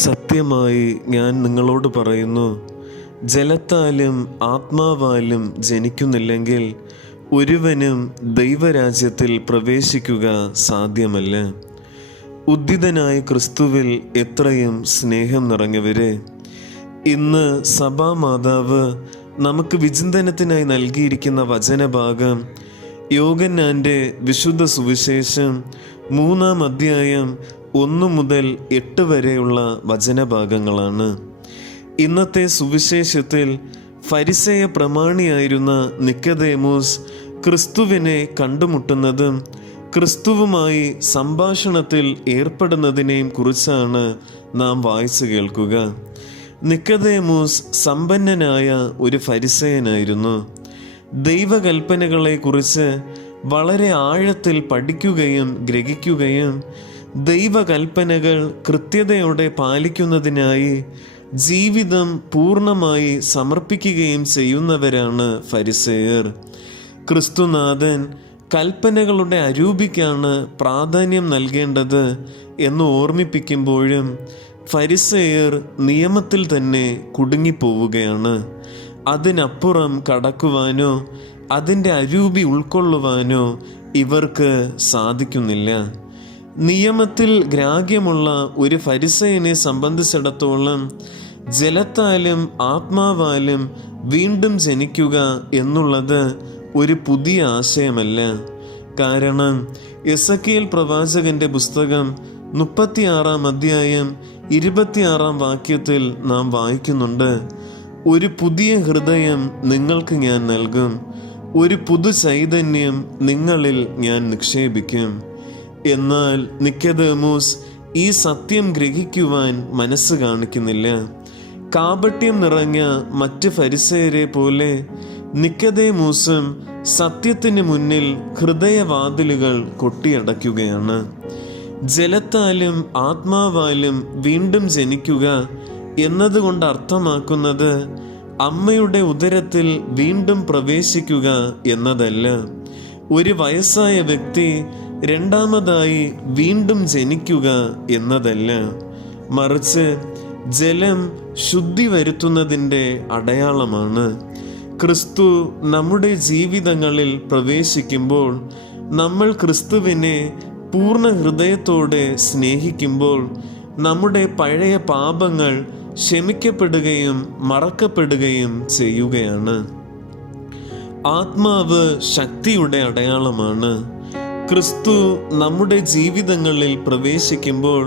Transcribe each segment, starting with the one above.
സത്യമായി ഞാൻ നിങ്ങളോട് പറയുന്നു, ജലത്താലും ആത്മാവാലും ജനിക്കുന്നില്ലെങ്കിൽ ഒരുവനും ദൈവരാജ്യത്തിൽ പ്രവേശിക്കുക സാധ്യമല്ല. ഉദ്ധിതനായ ക്രിസ്തുവിൽ എത്രയും സ്നേഹം നിറഞ്ഞവരെ, ഇന്ന് സഭാമാതാവ് നമുക്ക് വിചിന്തനത്തിനായി നൽകിയിരിക്കുന്ന വചനഭാഗം യോഹന്നാന്റെ വിശുദ്ധ സുവിശേഷം 3-ാം അധ്യായം 1 മുതൽ 8 വരെയുള്ള വചനഭാഗങ്ങളാണ്. ഇന്നത്തെ സുവിശേഷത്തിൽ ഫരിസേയ പ്രമാണിയായിരുന്ന നിക്കോദേമോസ് ക്രിസ്തുവിനെ കണ്ടുമുട്ടുന്നതും ക്രിസ്തുവുമായി സംഭാഷണത്തിൽ ഏർപ്പെടുന്നതിനെയും കുറിച്ചാണ് നാം വായിച്ചു കേൾക്കുക. നിക്കോദേമോസ് സമ്പന്നനായ ഒരു ഫരിസേയനായിരുന്നു. ദൈവകൽപ്പനകളെക്കുറിച്ച് വളരെ ആഴത്തിൽ പഠിക്കുകയും ഗ്രഹിക്കുകയും ദൈവകൽപ്പനകൾ കൃത്യതയോടെ പാലിക്കുന്നതിനായി ജീവിതം പൂർണ്ണമായി സമർപ്പിക്കുകയും ചെയ്യുന്നവരാണ് ഫരിസേയർ. ക്രിസ്തുനാഥൻ കൽപ്പനകളുടെ അരൂപിക്കാണ് പ്രാധാന്യം നൽകേണ്ടത് എന്ന് ഓർമ്മിപ്പിക്കുമ്പോഴും ഫരിസേയർ നിയമത്തിൽ തന്നെ കുടുങ്ങിപ്പോവുകയാണ്. അതിനപ്പുറം കടക്കുവാനോ അതിൻ്റെ അരൂപി ഉൾക്കൊള്ളുവാനോ ഇവർക്ക് സാധിക്കുന്നില്ല. നിയമത്തിൽ ഗ്രാഹ്യമുള്ള ഒരു ഫരിസേയനെ സംബന്ധിച്ചിടത്തോളം ജലത്താലും ആത്മാവാലും വീണ്ടും ജനിക്കുക എന്നുള്ളത് ഒരു പുതിയ ആശയമല്ല. കാരണം എസെക്കിയേൽ പ്രവാചകന്റെ പുസ്തകം 36-ാം അധ്യായം 26-ാം വാക്യത്തിൽ നാം വായിക്കുന്നുണ്ട്, ഒരു പുതിയ ഹൃദയം നിങ്ങൾക്ക് ഞാൻ നൽകും, ഒരു പുതു ചൈതന്യം നിങ്ങളിൽ ഞാൻ നിക്ഷേപിക്കും. എന്നാൽ നിക്കോദേമോസ് ഈ സത്യം ഗ്രഹിക്കുവാൻ മനസ്സ് കാണിക്കുന്നില്ല. കാപട്യം നിറഞ്ഞ മറ്റ് ഫരിസേയരെ പോലെ നിക്കോദേമോസും സത്യത്തിന് മുന്നിൽ ഹൃദയവാതിലുകൾ കൊട്ടിയടയ്ക്കുകയാണ്. ജലത്താലും ആത്മാവാലും വീണ്ടും ജനിക്കുക എന്നതുകൊണ്ട് അർത്ഥമാക്കുന്നത് അമ്മയുടെ ഉദരത്തിൽ വീണ്ടും പ്രവേശിക്കുക എന്നതല്ല. ഒരു വയസ്സായ വ്യക്തി രണ്ടാമതായി വീണ്ടും ജനിക്കുക എന്നതല്ല. മറിച്ച് ജലം ശുദ്ധി വരുത്തുന്നതിൻ്റെ അടയാളമാണ്. ക്രിസ്തു നമ്മുടെ ജീവിതങ്ങളിൽ പ്രവേശിക്കുമ്പോൾ, നമ്മൾ ക്രിസ്തുവിനെ പൂർണ്ണ ഹൃദയത്തോടെ സ്നേഹിക്കുമ്പോൾ നമ്മുടെ പഴയ പാപങ്ങൾ ക്ഷമിക്കപ്പെടുകയും മറക്കപ്പെടുകയും ചെയ്യുകയാണ്. ആത്മാവ് ശക്തിയുടെ അടയാളമാണ്. ക്രിസ്തു നമ്മുടെ ജീവിതങ്ങളിൽ പ്രവേശിക്കുമ്പോൾ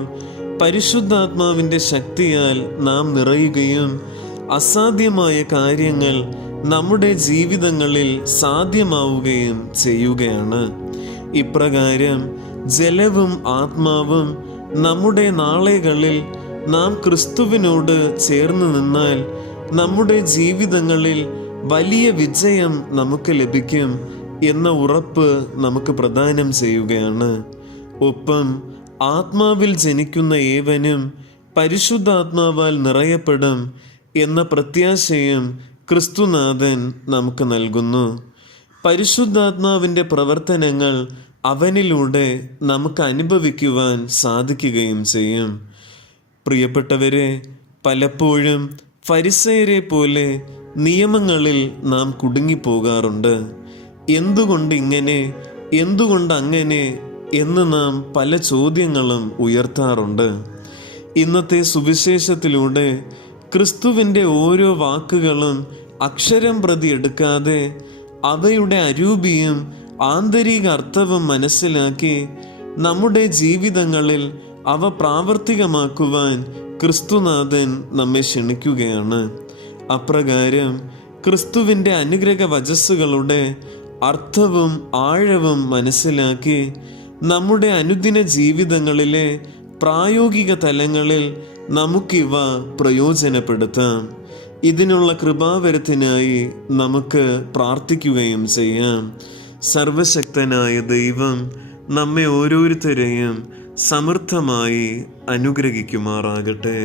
പരിശുദ്ധാത്മാവിൻ്റെ ശക്തിയാൽ നാം നിറയുകയും അസാധ്യമായ കാര്യങ്ങൾ നമ്മുടെ ജീവിതങ്ങളിൽ സാധ്യമാവുകയും ചെയ്യുകയാണ്. ഇപ്രകാരം ജലവും ആത്മാവും നമ്മുടെ നാളുകളിൽ നാം ക്രിസ്തുവിനോട് ചേർന്ന് നിന്നാൽ നമ്മുടെ ജീവിതങ്ങളിൽ വലിയ വിജയം നമുക്ക് ലഭിക്കും എന്ന ഉറപ്പ് നമുക്ക് പ്രദാനം ചെയ്യുകയാണ്. ഒപ്പം ആത്മാവിൽ ജനിക്കുന്ന ഏവനും പരിശുദ്ധാത്മാവാൽ നിറയപ്പെടും എന്ന പ്രത്യാശയും ക്രിസ്തുനാഥൻ നമുക്ക് നൽകുന്നു. പരിശുദ്ധാത്മാവിൻ്റെ പ്രവർത്തനങ്ങൾ അവനിലൂടെ നമുക്ക് അനുഭവിക്കുവാൻ സാധിക്കുകയും ചെയ്യും. പ്രിയപ്പെട്ടവരെ, പലപ്പോഴും ഫരിസേയരെ പോലെ നിയമങ്ങളിൽ നാം കുടുങ്ങിപ്പോകാറുണ്ട്. എന്തുകൊണ്ട് ഇങ്ങനെ, എന്തുകൊണ്ട് അങ്ങനെ എന്ന് നാം പല ചോദ്യങ്ങളും ഉയർത്താറുണ്ട്. ഇന്നത്തെ സുവിശേഷത്തിലൂടെ ക്രിസ്തുവിൻ്റെ ഓരോ വാക്കുകളും അക്ഷരം പ്രതി എടുക്കാതെ അവയുടെ അരൂപിയും ആന്തരിക അർത്ഥവും മനസ്സിലാക്കി നമ്മുടെ ജീവിതങ്ങളിൽ അവ പ്രാവർത്തികമാക്കുവാൻ ക്രിസ്തുനാഥൻ നമ്മെ ക്ഷണിക്കുകയാണ്. അപ്രകാരം ക്രിസ്തുവിൻ്റെ അനുഗ്രഹ വചസ്സുകളുടെ അർത്ഥവും ആഴവും മനസ്സിലാക്കി നമ്മുടെ അനുദിന ജീവിതങ്ങളിലെ പ്രായോഗിക തലങ്ങളിൽ നമുക്കിവ പ്രയോജനപ്പെടുത്താം. ഇതിനുള്ള കൃപാവരത്തിനായി നമുക്ക് പ്രാർത്ഥിക്കുകയും ചെയ്യാം. സർവശക്തനായ ദൈവം നമ്മെ ഓരോരുത്തരെയും സമൃദ്ധമായി അനുഗ്രഹിക്കുമാറാകട്ടെ.